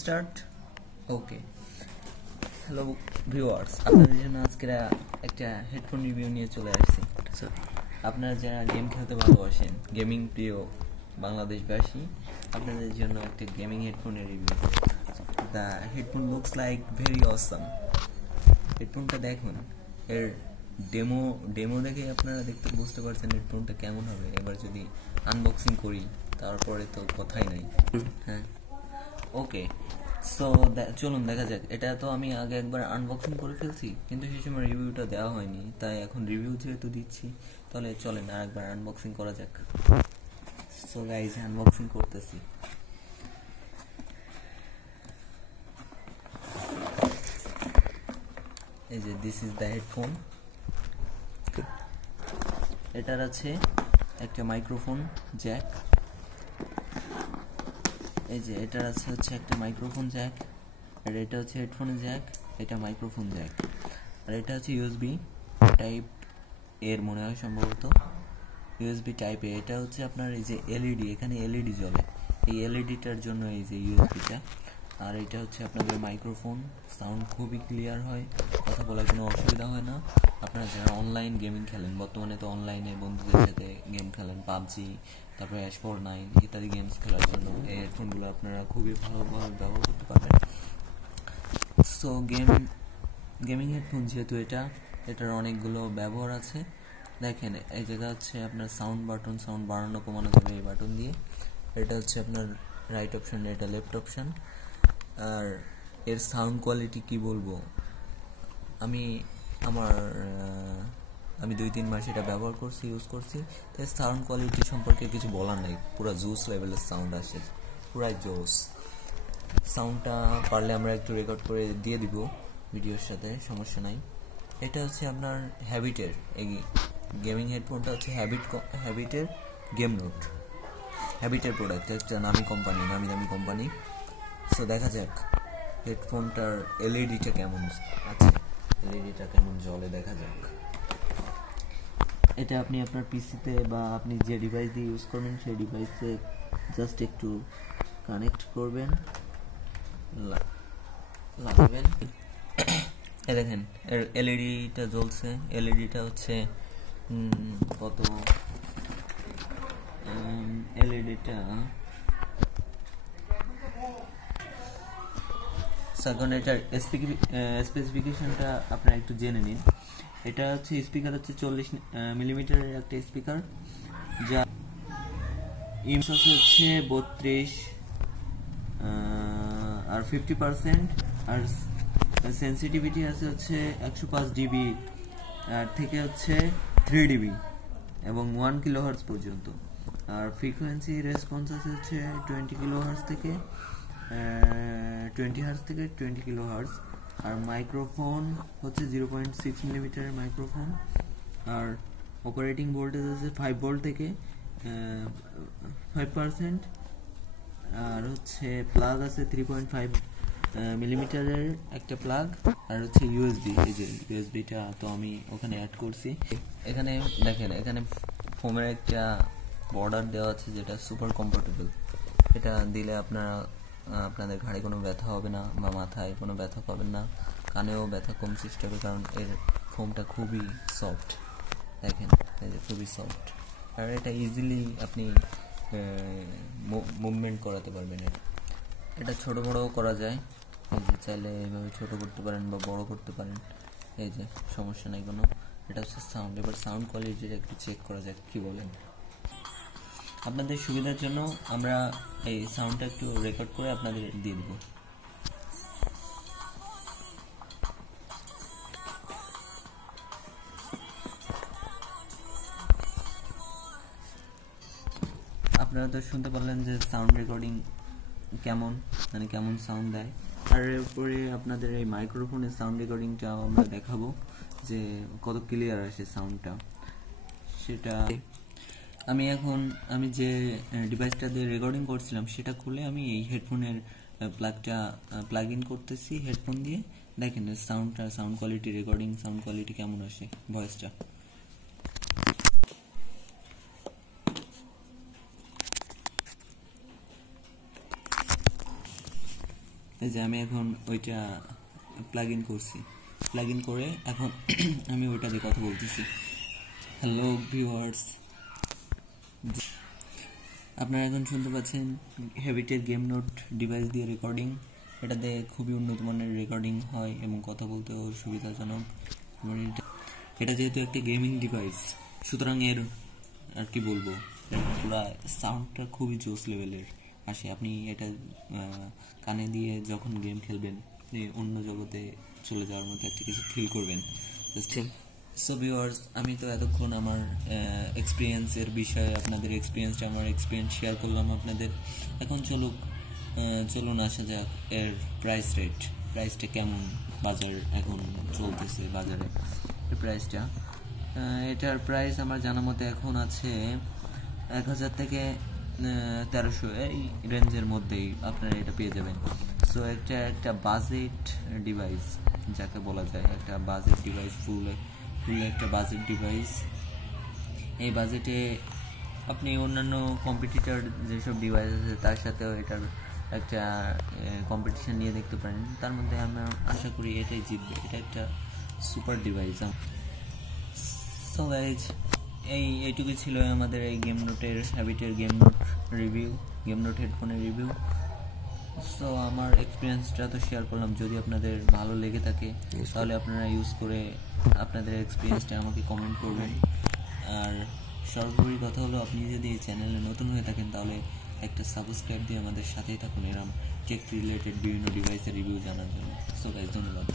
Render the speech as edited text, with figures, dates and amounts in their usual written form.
Start. ওকে, hello viewers, আপনাদের জন্য আজকে একটা হেডফোন রিভিউ নিয়ে চলে আসছি। আপনারা যারা গেম খেলতে ভালোবাসেন, গেমিং প্রিয় বাংলাদেশবাসী, আপনাদের জন্য একটা গেমিং হেডফোনের review. The headphone looks like very awesome. হেডফোনটা দেখুন, এর ডেমো দেখে আপনারা দেখতে বুঝতে পারছেন হেডফোনটা কেমন হবে। এবার যদি আনবক্সিং করি তারপরে তো কথাই নাই। হ্যাঁ, ওকে, সো চলুন দেখা যাক। এটা তো আমি আগে একবার আনবক্সিং করে ফেলছি, কিন্তু সেই সময় রিভিউটা দেওয়া হয়নি, তাই এখন রিভিউ যেহেতু দিচ্ছি তাহলে চলেন আর একবার আনবক্সিং করা যাক। সো গাইজ, আনবক্সিং করতেছি। এই যে দিস ইজ দ্য হেডফোন। এটার আছে একটা মাইক্রোফোন জ্যাক। এই যে এটার আছে একটা মাইক্রোফোন জ্যাক, আর এটা হচ্ছে হেডফোনের জ্যাক, এটা মাইক্রোফোন জ্যাক, আর এটা হচ্ছে ইউএসবি টাইপ এর মনে হয় সম্ভবত, ইউএসবি টাইপ এ। এটা হচ্ছে আপনার এই যে এলইডি, এখানে এলইডি জ্বলে, এই এলইডিটার জন্য এই যে ইউএসবিটা। আর এটা হচ্ছে আপনাদের মাইক্রোফোন, সাউন্ড খুবই ক্লিয়ার হয়, কথা বলার কোনো অসুবিধা হয় না। আপনারা যারা অনলাইন গেমিং খেলেন, বর্তমানে তো অনলাইনে বন্ধুদের সাথে গেম খেলেন, পাবজি, তারপরে S49 ইত্যাদি গেমস খেলার জন্য এই হেডফোনগুলো আপনারা খুবই ভালোভাবে ব্যবহার করতে পারবেন। সো গেমিং হেডফোন যেহেতু এটার অনেকগুলো ব্যবহার আছে। দেখেন, এই জায়গা হচ্ছে আপনার সাউন্ড বাটন, সাউন্ড বাড়ানো কমানো যাবে এই বাটন দিয়ে। এটা হচ্ছে আপনার রাইট অপশন, এটা লেফট অপশন। আর এর সাউন্ড কোয়ালিটি কি বলবো, আমি 2-3 মাস এটা ব্যবহার করছি, ইউজ করছি, তাই সাউন্ড কোয়ালিটি সম্পর্কে কিছু বলার নাই। পুরো জোস লেভেলের সাউন্ড আসে, পুরাই জোস। সাউন্ডটা পারলে আমরা একটু রেকর্ড করে দিয়ে দিব ভিডিওর সাথে, সমস্যা নাই। এটা হচ্ছে আপনার হ্যাবিটের, এই গেমিং হেডফোনটা হচ্ছে হ্যাবিটের গেম নোট, হ্যাবিটের প্রোডাক্ট, একটা নামি কোম্পানি। সো দেখা যাক হেডফোনটার এলইডিটা কেমন আছে, এলইডিটা কেমন জ্বলে দেখা যাক। এটা আপনি আপনার পিসিতে বা আপনি যে ডিভাইস দিয়ে ইউজ করবেন সেই ডিভাইসে জাস্ট একটু কানেক্ট করবেন, লাগাবেন। এই দেখেন এর এলইডিটা জ্বলছে। এলইডিটা হচ্ছে কত, এলইডিটা এখন এটার স্পেসিফিকেশনটা আপনারা একটু জেনে নিন। এটা হচ্ছে স্পিকার হচ্ছে 40 মিলিমিটারের একটা স্পিকার, যা ইমস হচ্ছে 32 আর 50%, আর সেন্সিটিভিটি আছে হচ্ছে 105 ডিবি থেকে হচ্ছে 3 ডিবি এবং 1 কিলোহার্টজ পর্যন্ত। আর ফ্রিকোয়েন্সি রেসপন্স আছে হচ্ছে 20 কিলোহার্টজ থেকে 20 হার্টজ থেকে 20 কিলোহার্টজ। আর মাইক্রোফোন হচ্ছে 0.6 মিলিমিটারের মাইক্রোফোন। আর অপারেটিং ভোল্টেজ আছে 5 ভোল্ট থেকে 5%। আর হচ্ছে প্লাগ আছে 3.5 মিলিমিটারের একটা প্লাগ। আর হচ্ছে ইউএসবি, এই যে ইউএসবিটা তো আমি ওখানে অ্যাড করছি। এখানে দেখেন, এখানে ফোমের একটা বর্ডার দেওয়া আছে যেটা সুপার কমফোর্টেবল। এটা দিলে আপনাদের ঘাড়ে কোনো ব্যথা হবে না, বা মাথায় কোনো ব্যথা পাবেন না, কানেও ব্যথা কম সৃষ্টি হবে, কারণ এর ফোমটা খুবই সফট। দেখেন, এই যে খুবই সফট। আর এটা ইজিলি আপনি মুভমেন্ট করাতে পারবেন। এটা ছোট বড়ও করা যায়, এই যে চাইলে এইভাবে ছোট করতে পারেন বা বড় করতে পারেন, এই যে সমস্যা নাই কোনো। এটা হচ্ছে সাউন্ড। এবার সাউন্ড কোয়ালিটিটা একটু চেক করা যাক, কি বলেন। আপনাদের সুবিধার জন্য আমরা এই সাউন্ডটা একটু রেকর্ড করে আপনাদের দিয়ে দেব। আপনারা তো শুনতে পারলেন যে সাউন্ড রেকর্ডিং কেমন, মানে কেমন সাউন্ড দেয়। আর এরপরে আপনাদের এই মাইক্রোফোনের সাউন্ড রেকর্ডিংটাও আমরা দেখাবো যে কত ক্লিয়ার আসে সাউন্ডটা। সেটা আমি যে ডিভাইসটা দিয়ে রেকর্ডিং করছিলাম সেটা খুলে আমি এই হেডফোনের প্লাগ ইন করতেছি হেডফোন দিয়ে। দেখেন sound quality, recording sound quality কেমন আসে, ভয়েসটা। এই যে আমি এখন ওইটা প্লাগ ইন করছি, প্লাগ ইন করে এখন আমি ওইটা দিয়ে কথা বলতেছি। হ্যালো ভিউয়ার্স, আপনারা এখন শুনতে পাচ্ছেন হ্যাবিটের গেম নোট ডিভাইস দিয়ে রেকর্ডিং। এটাতে খুবই উন্নত মানের রেকর্ডিং হয় এবং কথা বলতেও সুবিধাজনক। এটা যেহেতু একটা গেমিং ডিভাইস, সুতরাং এর আর কি বলবো, পুরো সাউন্ডটা খুবই জোস লেভেলের আসে। আপনি এটা কানে দিয়ে যখন গেম খেলবেন, অন্য জগতে চলে যাওয়ার মতো একটা কিছু ফিল করবেন। সো ভিউয়ার্স, আমি তো এতক্ষণ আমার এক্সপিরিয়েন্সের বিষয়ে আপনাদের আমার এক্সপিরিয়েন্স শেয়ার করলাম আপনাদের। এখন চলুন আসা যাক এর প্রাইসটা কেমন বাজার এখন চলতেছে বাজারে। এই প্রাইসটা, এটার প্রাইস আমার জানা মতে এখন আছে 1000 থেকে 1300 এই রেঞ্জের মধ্যেই আপনারা এটা পেয়ে যাবেন। সো এটা একটা বাজেট ডিভাইস যাকে বলা যায়, একটা বাজেট ডিভাইস, ফুল একটা বাজেট ডিভাইস। এই বাজেটে আপনি অন্যান্য কম্পিটিটর যেসব ডিভাইস আছে তার সাথেও এটার একটা কম্পিটিশন নিয়ে দেখতে পারেন। তার মধ্যে আমরা আশা করি এটাই জিতবে। এটা একটা সুপার ডিভাইস। সো গাইজ, এইটুকুই ছিল আমাদের এই হ্যাবিটের game note review, game note হেডফোনের রিভিউ। সো আমার এক্সপিরিয়েন্সটা তো শেয়ার করলাম। যদি আপনাদের ভালো লেগে থাকে তাহলে আপনারা ইউজ করে আপনাদের এক্সপিরিয়েন্সটা আমাকে কমেন্ট করবেন। আর সর্বোপরি কথা হলো, আপনি যদি এই চ্যানেলে নতুন হয়ে থাকেন তাহলে একটা সাবস্ক্রাইব দিয়ে আমাদের সাথেই থাকুন এরকম টেক রিলেটেড বিভিন্ন ডিভাইসের রিভিউ জানার জন্য। সো গাইজ, ধন্যবাদ।